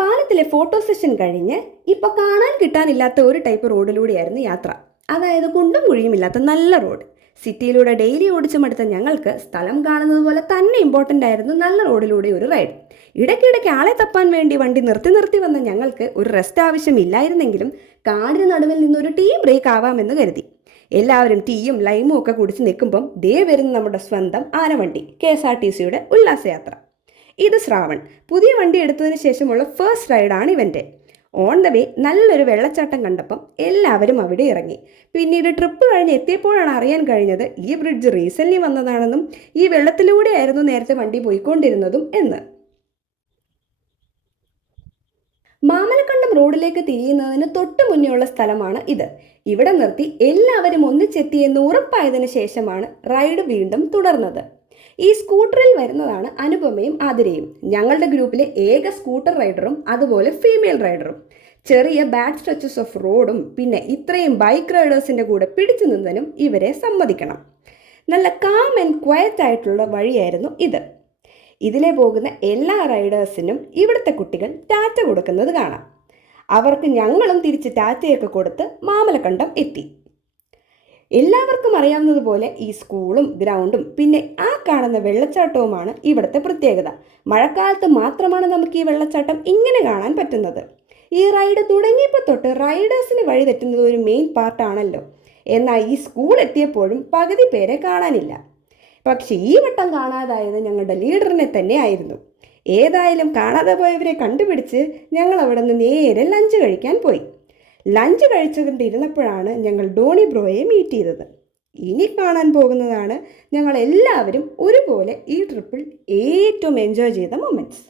പാലത്തിലെ photo session കഴിഞ്ഞ് ഇപ്പോൾ കാണാൻ കിട്ടാനില്ലാത്ത ഒരു ടൈപ്പ് റോഡിലൂടെയായിരുന്നു യാത്ര. അതായത് കുണ്ടും കുഴിയുമില്ലാത്ത നല്ല റോഡ്. സിറ്റിയിലൂടെ ഡെയിലി ഓടിച്ചു മടുത്ത ഞങ്ങൾക്ക് സ്ഥലം കാണുന്നത് പോലെ തന്നെ ഇമ്പോർട്ടൻ്റ് ആയിരുന്നു നല്ല റോഡിലൂടെ ഒരു റൈഡ്. ഇടയ്ക്കിടയ്ക്ക് ആളെ തപ്പാൻ വേണ്ടി വണ്ടി നിർത്തി നിർത്തി വന്ന ഞങ്ങൾക്ക് ഒരു റെസ്റ്റ് ആവശ്യമില്ലായിരുന്നെങ്കിലും കാടിന് നടുവിൽ നിന്നൊരു ടീ ബ്രേക്ക് ആവാമെന്ന് കരുതി. എല്ലാവരും ടീയും ലൈമും ഒക്കെ കുടിച്ച് നിൽക്കുമ്പം ദേ വരുന്ന നമ്മുടെ സ്വന്തം ആനവണ്ടി KSRTCയുടെ ഉല്ലാസയാത്ര. ഇത് ശ്രാവൺ പുതിയ വണ്ടി എടുത്തതിന് ശേഷമുള്ള ഫസ്റ്റ് റൈഡാണ് ഇവൻ്റെ. ഓൺ ദ വേ നല്ലൊരു വെള്ളച്ചാട്ടം കണ്ടപ്പം എല്ലാവരും അവിടെ ഇറങ്ങി. പിന്നീട് ട്രിപ്പ് കഴിഞ്ഞ് എത്തിയപ്പോഴാണ് അറിയാൻ കഴിഞ്ഞത് ഈ ബ്രിഡ്ജ് റീസെൻ്റ്ലി വന്നതാണെന്നും ഈ വെള്ളത്തിലൂടെയായിരുന്നു നേരത്തെ വണ്ടി പോയിക്കൊണ്ടിരുന്നതും എന്ന്. മാമലക്കണ്ടം റോഡിലേക്ക് തിരിയുന്നതിന് തൊട്ട് മുന്നേയുള്ള സ്ഥലമാണ് ഇത്. ഇവിടെ നിർത്തി എല്ലാവരും ഒന്നിച്ചെത്തിയെന്ന് ഉറപ്പായതിനു ശേഷമാണ് റൈഡ് വീണ്ടും തുടർന്നത്. ഈ സ്കൂട്ടറിൽ വരുന്നതാണ് അനുപമയും ആതിരയും, ഞങ്ങളുടെ ഗ്രൂപ്പിലെ ഏക സ്കൂട്ടർ റൈഡറും അതുപോലെ ഫീമെയിൽ റൈഡറും. ചെറിയ ബാഡ് സ്ട്രെച്ചസ് ഓഫ് റോഡും പിന്നെ ഇത്രയും ബൈക്ക് റൈഡേഴ്സിൻ്റെ കൂടെ പിടിച്ചു നിന്നതിനും ഇവരെ സമ്മതിക്കണം. നല്ല കാം ആൻഡ് ക്വയറ്റ് ആയിട്ടുള്ള വഴിയായിരുന്നു ഇത്. ഇതിലെ പോകുന്ന എല്ലാ റൈഡേഴ്സിനും ഇവിടുത്തെ കുട്ടികൾ ടാറ്റ കൊടുക്കുന്നത് കാണാം. അവർക്ക് ഞങ്ങളും തിരിച്ച് ടാറ്റയൊക്കെ കൊടുത്ത് മാമലക്കണ്ടം എത്തി. എല്ലാവർക്കും അറിയാവുന്നതുപോലെ ഈ സ്കൂളും ഗ്രൗണ്ടും പിന്നെ ആ കാണുന്ന വെള്ളച്ചാട്ടവുമാണ് ഇവിടുത്തെ പ്രത്യേകത. മഴക്കാലത്ത് മാത്രമാണ് നമുക്ക് ഈ വെള്ളച്ചാട്ടം ഇങ്ങനെ കാണാൻ പറ്റുന്നത്. ഈ റൈഡ് തുടങ്ങിയപ്പോൾ തൊട്ട് റൈഡേഴ്സിന് വഴി തെറ്റുന്നത് ഒരു മെയിൻ പാർട്ടാണല്ലോ. എന്നാൽ ഈ സ്കൂൾ എത്തിയപ്പോഴും പകുതി പേരെ കാണാനില്ല. പക്ഷേ ഈ വട്ടം കാണാതായത് ഞങ്ങളുടെ ലീഡറിനെ തന്നെ ആയിരുന്നു. ഏതായാലും കാണാതെ പോയവരെ കണ്ടുപിടിച്ച് ഞങ്ങൾ അവിടെ നിന്ന് നേരെ ലഞ്ച് കഴിക്കാൻ പോയി. ലഞ്ച് കഴിച്ചുകൊണ്ടിരുന്നപ്പോഴാണ് ഞങ്ങൾ ഡോണി ബ്രോയെ മീറ്റ് ചെയ്തത്. ഇനി കാണാൻ പോകുന്നതാണ് ഞങ്ങൾ എല്ലാവരും ഒരുപോലെ ഈ ട്രിപ്പിൽ ഏറ്റവും എൻജോയ് ചെയ്ത മൊമെൻറ്റ്സ്.